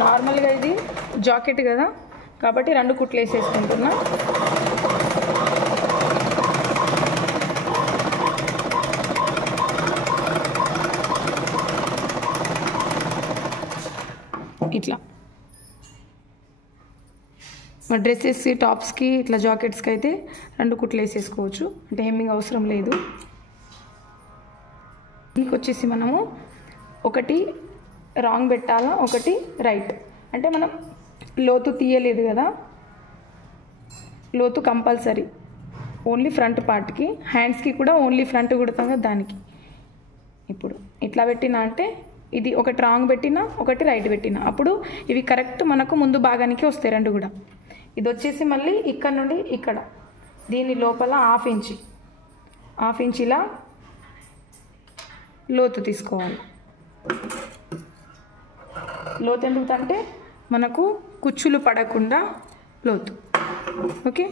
నార్మల్గా ఇది జాకెట్ కదా కాబట్టి 2 కుట్లు వేసేసుకుంటున్నా. ఇట్లా మా డ్రెస్సెస్కి టాప్స్కి ఇట్లా జాకెట్స్కి అయితే 2 కుట్లు వేసేసుకోవచ్చు, అంటే హెమ్మింగ్ అవసరం లేదు. దీనికి వచ్చేసి మనము ఒకటి రాంగ్ పెట్టాలా, ఒకటి రైట్. అంటే మనం లోతు తీయలేదు కదా, లోతు కంపల్సరీ ఓన్లీ ఫ్రంట్ పార్ట్కి. హ్యాండ్స్కి కూడా ఓన్లీ ఫ్రంట్ కుడతాం కదా దానికి. ఇప్పుడు ఇట్లా పెట్టినా అంటే ఇది ఒకటి రాంగ్ పెట్టినా ఒకటి రైట్ పెట్టినా అప్పుడు ఇవి కరెక్ట్ మనకు ముందు భాగానికి వస్తాయి 2 కూడా. ఇది వచ్చేసి మళ్ళీ ఇక్కడ నుండి ఇక్కడ దీని లోపల హాఫ్ ఇంచ్ ఇలా లోతు తీసుకోవాలి. లోతు ఎందుకంటే మనకు కుచ్చులు పడకుండా లోతు. ఓకే,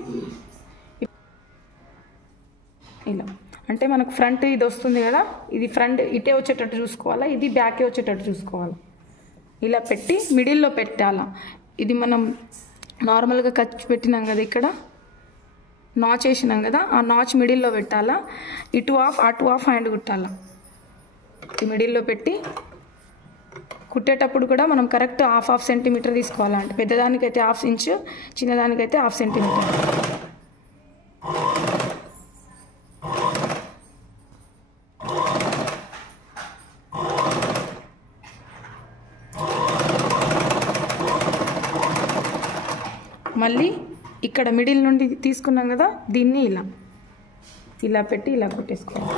ఇలా అంటే మనకు ఫ్రంట్ ఇది వస్తుంది కదా, ఇది ఫ్రంట్ ఇటే వచ్చేటట్టు చూసుకోవాలా, ఇది బ్యాకే వచ్చేటట్టు చూసుకోవాలి. ఇలా పెట్టి మిడిల్లో పెట్టాలా. ఇది మనం నార్మల్గా ఖర్చు పెట్టినాం కదా, ఇక్కడ నాచ్ వేసినాం కదా, ఆ నాచ్ మిడిల్లో పెట్టాలా. ఇటు హాఫ్ అటు హాఫ్ హ్యాండ్ కుట్టాలా. ఈ మిడిల్లో పెట్టి కుట్టేటప్పుడు కూడా మనం కరెక్ట్ హాఫ్ సెంటీమీటర్ తీసుకోవాలంటే పెద్దదానికైతే 1/2 ఇంచ్, చిన్నదానికైతే 1/2 సెంటీమీటర్. మళ్ళీ ఇక్కడ మిడిల్ నుండి తీసుకున్నాం కదా, దీన్ని ఇలా పెట్టి ఇలా కుట్టేసుకోవాలి.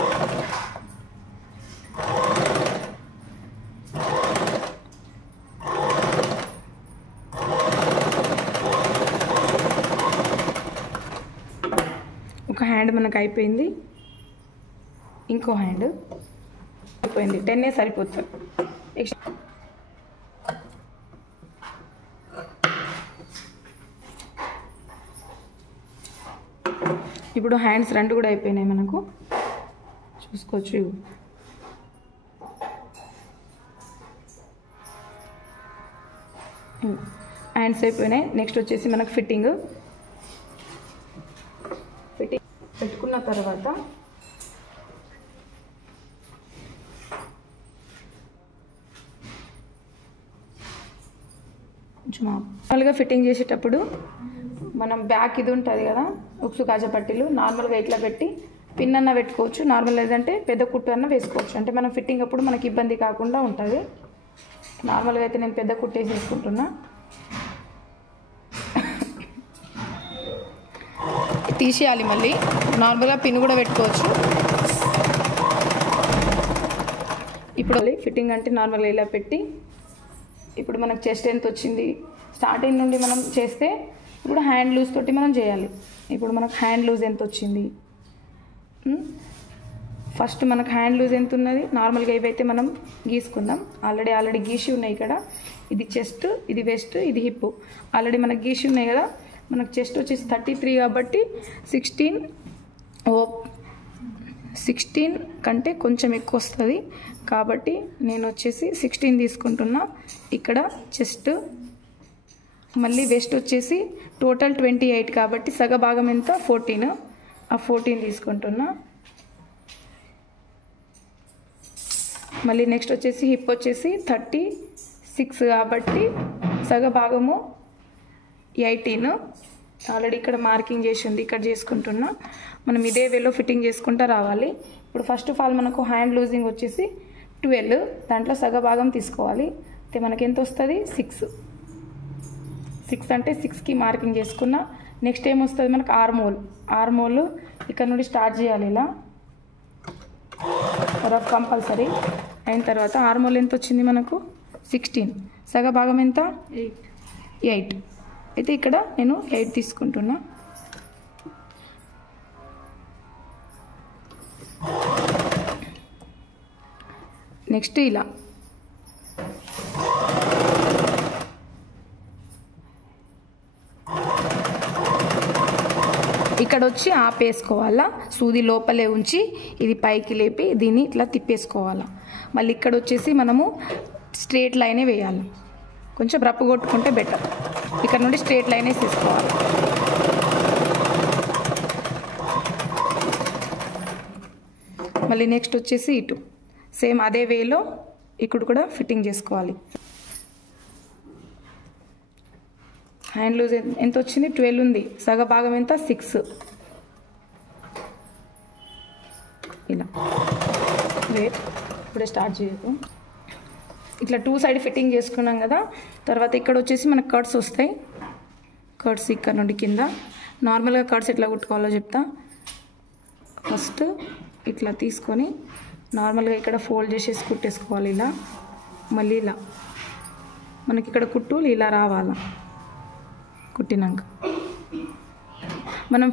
ఒక హ్యాండ్ మనకు అయిపోయింది, ఇంకో హ్యాండ్ అయిపోయింది. 10 సరిపోతుంది. ఇప్పుడు హ్యాండ్స్ 2 కూడా అయిపోయినాయి మనకు, చూసుకోవచ్చు. హ్యాండ్స్ అయిపోయినాయి. నెక్స్ట్ వచ్చేసి మనకు ఫిట్టింగ్ పెట్టుకున్న తర్వాత నార్మల్గా ఫిట్టింగ్ చేసేటప్పుడు మనం బ్యాక్ ఇది ఉంటుంది కదా, ఉక్సు కాజా పట్టీలు నార్మల్గా ఇట్లా పెట్టి పిన్ అన్న పెట్టుకోవచ్చు, నార్మల్ లేదంటే పెద్ద కుట్టు అన్న వేసుకోవచ్చు. అంటే మనం ఫిట్టింగ్ అప్పుడు మనకి ఇబ్బంది కాకుండా ఉంటుంది. నార్మల్గా అయితే నేను పెద్ద కుట్టే తీసుకుంటున్నా. తీసేయాలి, మళ్ళీ నార్మల్గా పిన్ కూడా పెట్టుకోవచ్చు. ఇప్పుడు ఫిట్టింగ్ అంటే నార్మల్గా ఇలా పెట్టి ఇప్పుడు మనకు చెస్ట్ ఎంత వచ్చింది స్టార్టింగ్ నుండి మనం చేస్తే ఇప్పుడు హ్యాండ్ లూజ్ తోటి మనం చేయాలి. ఇప్పుడు మనకు హ్యాండ్ లూజ్ ఎంత వచ్చింది, ఫస్ట్ మనకు హ్యాండ్ లూజ్ ఎంత ఉన్నది నార్మల్గా ఇవైతే మనం గీసుకుందాం. ఆల్రెడీ గీసి ఉన్నాయి ఇక్కడ. ఇది చెస్ట్, ఇది వెస్ట్, ఇది హిప్ ఆల్రెడీ మనకు గీసి ఉన్నాయి కదా. మనకు చెస్ట్ వచ్చేసి 33 కాబట్టి 16 కంటే కొంచెం ఎక్కువ వస్తుంది కాబట్టి నేను వచ్చేసి 16 తీసుకుంటున్నా. ఇక్కడ చెస్ట్ మళ్ళీ వెస్ట్ వచ్చేసి టోటల్ 28 కాబట్టి సగ భాగం ఎంత 14, ఆ 14 తీసుకుంటున్నా. మళ్ళీ నెక్స్ట్ వచ్చేసి హిప్ వచ్చేసి 36 కాబట్టి సగ భాగము 18. ఆల్రెడీ ఇక్కడ మార్కింగ్ చేసి ఉంది, ఇక్కడ చేసుకుంటున్నా. మనం ఇదే వేలో ఫిట్టింగ్ చేసుకుంటూ రావాలి. ఇప్పుడు ఫస్ట్ ఆఫ్ ఆల్ మనకు హ్యాండ్ లూజింగ్ వచ్చేసి 12, దాంట్లో సగ భాగం తీసుకోవాలి. అయితే మనకి ఎంత వస్తుంది 6 అంటే 6కి మార్కింగ్ చేసుకున్నా. నెక్స్ట్ ఏమొస్తుంది మనకు ఆర్మోల్ ఇక్కడ నుండి స్టార్ట్ చేయాలి. ఇలా రఫ్ కంపల్సరీ అయిన తర్వాత ఆర్మోల్ ఎంత వచ్చింది మనకు 16, సగ భాగం ఎంత 8. అయితే ఇక్కడ నేను 8 తీసుకుంటున్నా. నెక్స్ట్ ఇలా ఇక్కడ వచ్చి ఆపేసుకోవాలా, సూది లోపలే ఉంచి ఇది పైకి లేపి దీన్ని ఇట్లా తిప్పేసుకోవాలా. మళ్ళీ ఇక్కడ వచ్చేసి మనము స్ట్రేట్ లైనే వేయాలి, కొంచెం రప్పు కొట్టుకుంటే బెటర్. ఇక్కడ నుండి స్ట్రేట్ లైనే తీసుకోవాలి. మళ్ళీ నెక్స్ట్ వచ్చేసి ఇటు సేమ్ అదే వేలో ఇక్కడ కూడా ఫిట్టింగ్ చేసుకోవాలి. హ్యాండ్ లూజ్ ఎంత వచ్చింది? 12 ఉంది. సగ భాగం ఎంత? 6. ఇలా వెయిట్ ఇప్పుడే స్టార్ట్ చేయదు. ఇట్లా 2 సైడ్ ఫిట్టింగ్ చేసుకున్నాం కదా. తర్వాత ఇక్కడ వచ్చేసి మనకు కట్స్ వస్తాయి. కట్స్ ఇక్కడ నుండి కింద నార్మల్గా కట్స్ ఎట్లా కుట్టుకోవాలో చెప్తా. ఫస్ట్ ఇట్లా తీసుకొని నార్మల్గా ఇక్కడ ఫోల్డ్ చేసేసి కుట్టేసుకోవాలి ఇలా. మళ్ళీ ఇలా మనకి ఇక్కడ కుట్టు ఇలా రావాలా. కుట్టినాక మనం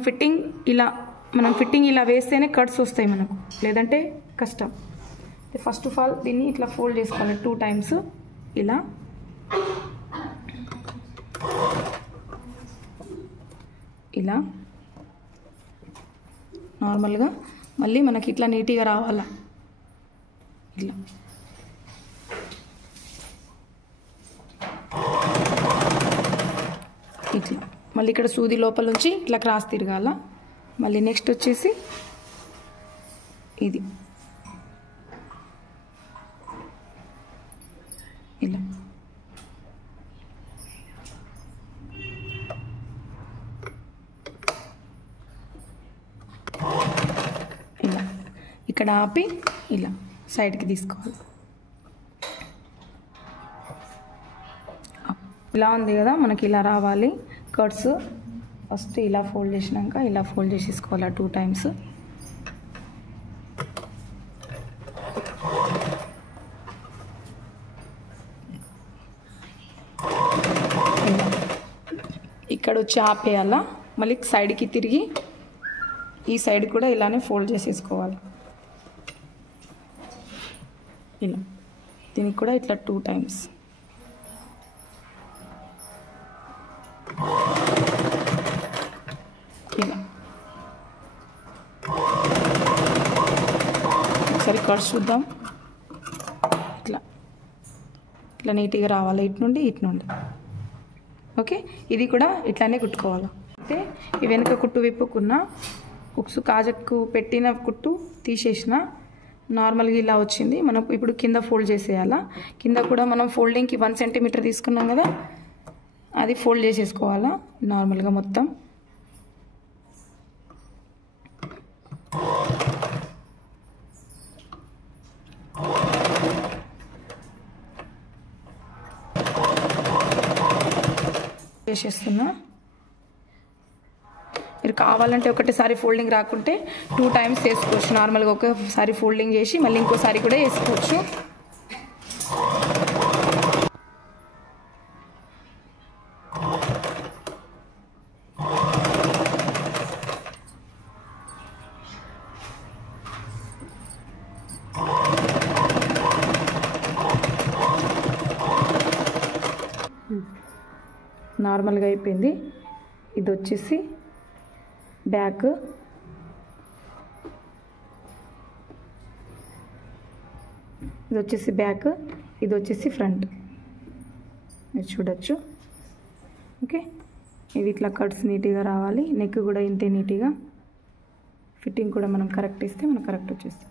ఫిట్టింగ్ ఇలా వేస్తేనే కట్స్ వస్తాయి మనకు, లేదంటే కష్టం. ఫస్ట్ ఆఫ్ ఆల్ దీన్ని ఇట్లా ఫోల్డ్ చేసుకోవాలి 2 టైమ్స్ ఇలా. ఇలా నార్మల్గా మళ్ళీ మనకి ఇట్లా నీట్గా రావాలా. ఇట్లా ఇట్లా మళ్ళీ ఇక్కడ సూది లోపల నుంచి ఇట్లా క్రాస్ తిరగాల. మళ్ళీ నెక్స్ట్ వచ్చేసి ఇది ఇలా. ఇలా ఇక్కడ ఆపి ఇలా సైడ్కి తీసుకోవాలి. ఇలా ఉంది కదా, మనకి ఇలా రావాలి కట్స్. ఫస్ట్ ఇలా ఫోల్డ్ చేసినాక ఇలా ఫోల్డ్ చేసేసుకోవాలి 2 టైమ్స్. ఇక్కడ వచ్చి ఆపేయాల. మళ్ళీ సైడ్కి తిరిగి ఈ సైడ్ కూడా ఇలానే ఫోల్డ్ చేసేసుకోవాలి ఇలా. దీనికి కూడా ఇట్లా 2 టైమ్స్. ఇలా ఒకసారి కట్స్ చూద్దాం. ఇట్లా ఇట్లా నీట్గా రావాలి ఇటు నుండి ఇటు నుండి. ఓకే, ఇది కూడా ఇట్లానే కుట్టుకోవాలి. అయితే ఈ వెనుక కుట్టు విప్పుకున్న ఉక్సు కాజకు పెట్టిన కుట్టు తీసేసిన నార్మల్గా ఇలా వచ్చింది. మనం ఇప్పుడు కింద ఫోల్డ్ చేసేయాలా. కింద కూడా మనం ఫోల్డింగ్కి 1 సెంటీమీటర్ తీసుకున్నాం కదా, అది ఫోల్డ్ చేసేసుకోవాలా నార్మల్గా మొత్తం. చేసేస్తున్నా. మీరు కావాలంటే ఒకటేసారి ఫోల్డింగ్ రాకుంటే 2 టైమ్స్ చేసుకోవచ్చు. నార్మల్గా ఒకసారి ఫోల్డింగ్ చేసి మళ్ళీ ఇంకోసారి కూడా వేసుకోవచ్చు. నార్మల్గా అయిపోయింది. ఇది వచ్చేసి బ్యాక్, ఇది వచ్చేసి బ్యాక్, ఇది వచ్చేసి ఫ్రంట్. మీరు చూడొచ్చు. ఓకే, ఇవి ఇట్లా కట్స్ నీట్గా రావాలి. నెక్ కూడా ఇంతే నీట్గా. ఫిట్టింగ్ కూడా మనం కరెక్ట్ ఇస్తే మనకు కరెక్ట్ వచ్చేస్తుంది.